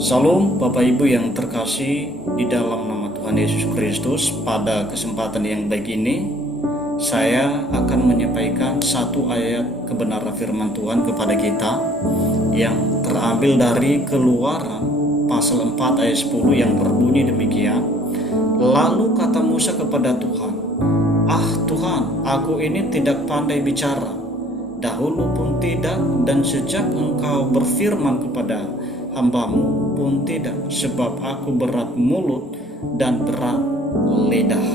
Salam Bapak Ibu yang terkasih di dalam nama Tuhan Yesus Kristus. Pada kesempatan yang baik ini, saya akan menyampaikan satu ayat kebenaran firman Tuhan kepada kita yang terambil dari Keluaran pasal 4 ayat 10 yang berbunyi demikian. Lalu kata Musa kepada Tuhan, "Ah Tuhan, aku ini tidak pandai bicara, dahulu pun tidak, dan sejak Engkau berfirman kepada hamba-Mu pun tidak, sebab aku berat mulut dan berat lidah."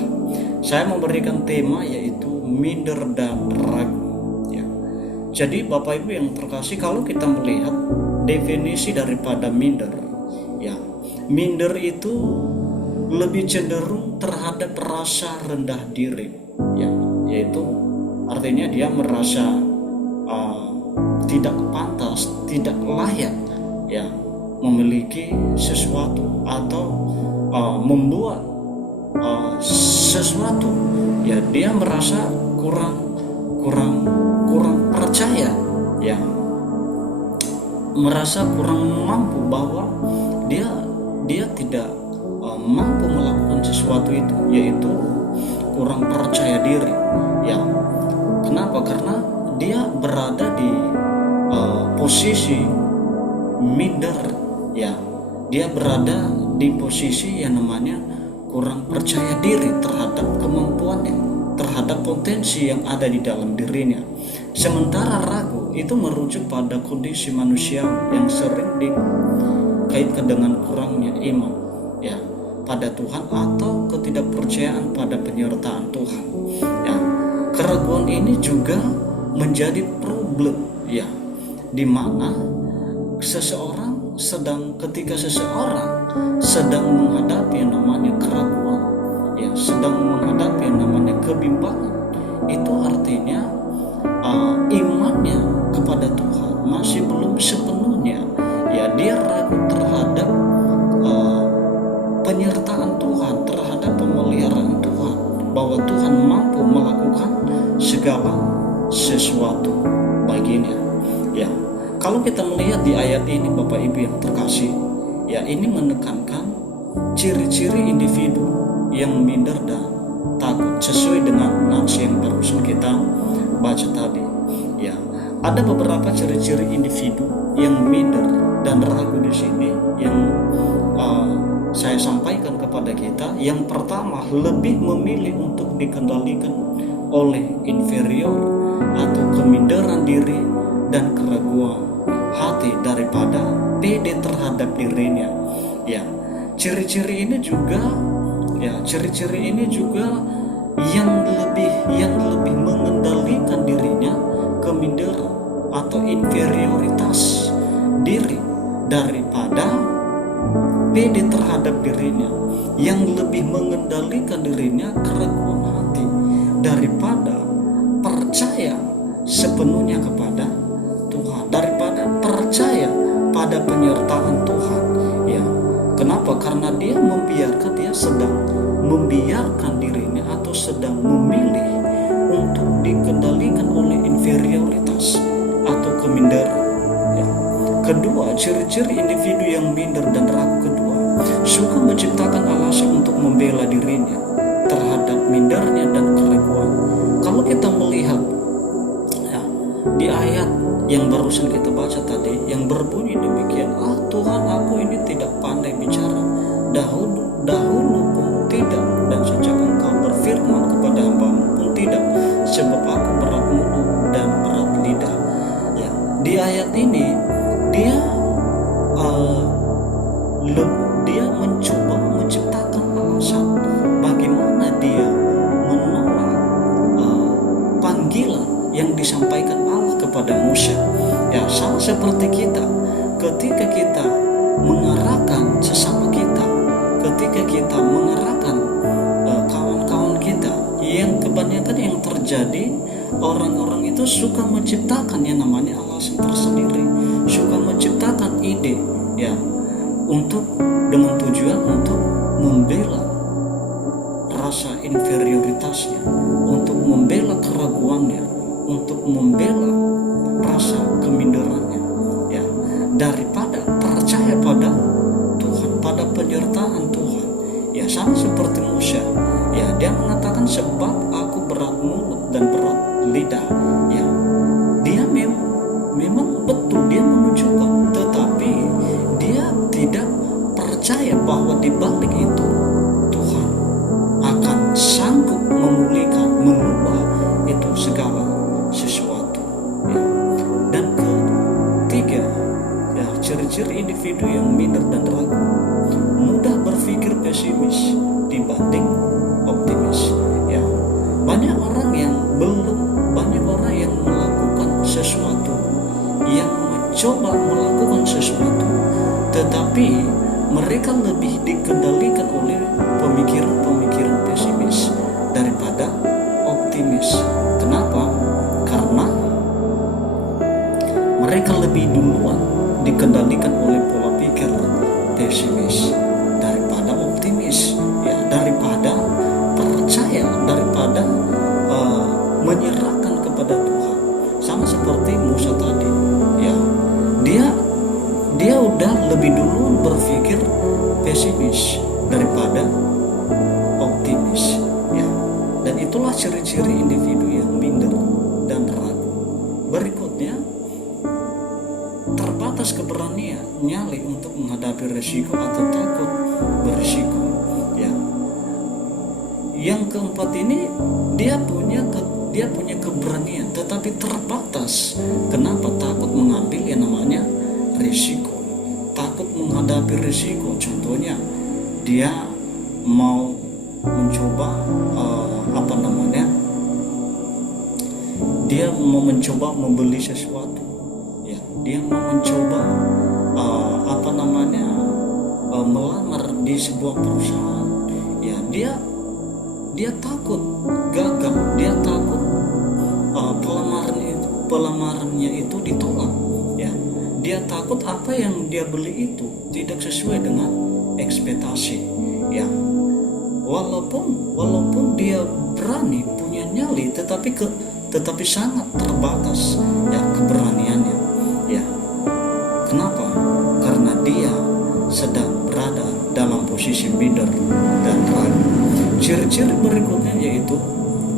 Saya memberikan tema yaitu minder dan ragu. Ya. Jadi Bapak Ibu yang terkasih, kalau kita melihat definisi daripada minder, ya, minder itu lebih cenderung terhadap rasa rendah diri, ya, yaitu artinya dia merasa tidak pantas, tidak layak, ya, memiliki sesuatu atau membuat sesuatu, ya, dia merasa kurang percaya, ya, merasa kurang mampu, bahwa dia tidak mampu melakukan sesuatu itu, yaitu kurang percaya diri, ya. Kenapa? Karena dia berada di posisi minder, ya, dia berada di posisi yang namanya kurang percaya diri terhadap kemampuannya, terhadap potensi yang ada di dalam dirinya. Sementara ragu itu merujuk pada kondisi manusia yang sering dikaitkan dengan kurangnya iman, ya, pada Tuhan atau ketidakpercayaan pada penyertaan Tuhan, ya. Keraguan ini juga menjadi problem, ya, di mana ketika seseorang sedang menghadapi yang namanya keraguan, ya, sedang menghadapi yang namanya kebimbangan, itu artinya imannya kepada Tuhan masih belum sepenuhnya, ya, dia ragu terhadap penyertaan Tuhan, terhadap pemeliharaan Tuhan, bahwa Tuhan mampu melakukan segala sesuatu baginya, ya. Kalau kita melihat di ayat ini Bapak Ibu yang terkasih, ya, ini menekankan ciri-ciri individu yang minder dan takut sesuai dengan nats yang barusan kita baca tadi, ya. Ada beberapa ciri-ciri individu yang minder dan ragu di sini yang saya sampaikan kepada kita. Yang pertama, lebih memilih untuk dikendalikan oleh inferior atau keminderan diri dan keraguan hati daripada pede terhadap dirinya, ya. Ciri-ciri ini juga yang lebih mengendalikan dirinya, keminderan atau inferioritas diri daripada pede terhadap dirinya, yang lebih mengendalikan dirinya, keraguan hati daripada percaya sepenuhnya kepada Tuhan, daripada percaya pada penyertaan Tuhan, ya. Kenapa? Karena dia sedang membiarkan dirinya atau sedang memilih untuk dikendalikan oleh inferioritas atau keminderan, ya. Kedua, ciri-ciri individu yang minder dan ragu kedua, suka menciptakan alasan untuk membela dirinya terhadap mindernya dan keraguan. Kalau kita melihat, ya, di ayat yang barusan kita baca tadi yang berbunyi demikian, "Ah Tuhan, aku ini tidak pandai bicara, dahulu pun tidak, dan sejak Engkau berfirman kepada hamba-Mu pun tidak, sebab aku berat mulut dan berat lidah." Ya, di ayat ini dia mencoba menciptakan alasan bagaimana dia menolak panggilan yang disampaikan Allah kepada Musa. Ya, sama seperti kita, ketika kita mengarahkan sesama kita, ketika kita mengarahkan kawan-kawan kita, yang kebanyakan yang terjadi, orang-orang itu suka menciptakan yang namanya alasan tersendiri, suka menciptakan ide, ya, dengan tujuan untuk membela rasa inferioritasnya, untuk membela keraguannya, untuk membela rasa keminderannya, ya. daripada percaya pada Tuhan, pada penyertaan Tuhan. Ya, sama seperti Musa. Ya, dia mengatakan sebab aku berat mulut dan berat lidah. Ya, dia memang betul dia menunjukkan, tetapi dia tidak percaya bahwa di balik itu Tuhan akan sanggup memulihkan, mengubah itu segala sesuatu. Ya. Dan ketiga, ya, ciri-ciri individu yang minder dan ragu, mudah berpikir pesimis dibanding optimis. Ya, banyak orang yang melakukan sesuatu, yang mencoba melakukan sesuatu, tetapi mereka lebih dikendalikan oleh pemikiran pesimis daripada optimis. Kenapa? Karena mereka lebih duluan dikendalikan oleh pola pikir pesimis daripada optimis. Ya, daripada percaya, daripada menyerahkan kepada Tuhan. Sama seperti Musa tadi. Ya, dia udah lebih dulu berpikir pesimis daripada optimis. Ya, dan itulah ciri-ciri individu yang minder dan ragu. Berikutnya, terbatas keberanian, nyali untuk menghadapi resiko atau takut berisiko. Ya, yang keempat ini dia punya keberanian, tetapi terbatas. Kenapa? Takut mengambil yang namanya risiko, takut menghadapi risiko. Contohnya, dia mau mencoba dia mau mencoba membeli sesuatu. Ya, dia mau mencoba melamar di sebuah perusahaan. Ya, dia takut gagal, dia takut pelamarannya itu ditolak. Ya, dia takut apa yang dia beli itu tidak sesuai dengan ekspektasi. Ya, walaupun dia berani, punya nyali, tetapi sangat terbatas ya keberaniannya. Ya, kenapa? Karena dia sedang berada dalam posisi minder dan ragu. Ciri-ciri berikutnya yaitu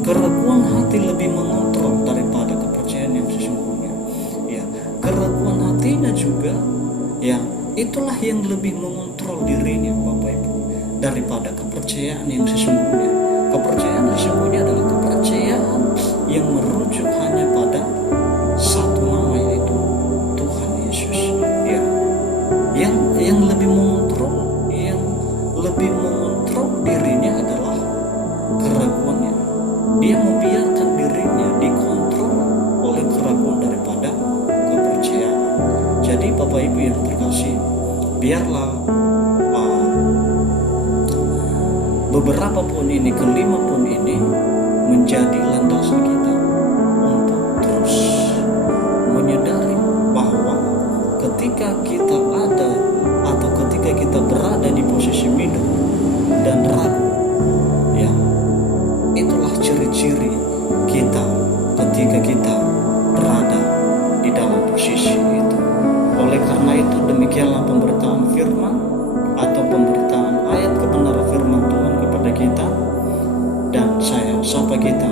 keraguan hati lebih mengontrol daripada kepercayaan yang sesungguhnya. Ya, keraguan hatinya juga, ya, itulah yang lebih mengontrol dirinya, Bapak Ibu, daripada kepercayaan yang sesungguhnya. Kepercayaan sesungguhnya adalah kepercayaan yang merujuk hanya pada satu nama, yaitu Tuhan Yesus. Ya, yang lebih mengontrol dirinya adalah keraguannya. Dia membiarkan dirinya dikontrol oleh keraguan daripada kepercayaan. Jadi Bapak Ibu yang terkasih, biarlah beberapa poin ini, kelima poin ini menjadi landasan kita untuk terus menyadari bahwa ketika kita berada di posisi minder dan ragu, ya, itulah ciri-ciri kita ketika kita berada di dalam posisi itu. Oleh karena itu, demikianlah pemberitaan firman atau pemberitaan ayat kebenaran firman Tuhan kepada kita, dan saya sapa kita,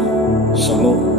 Shalom.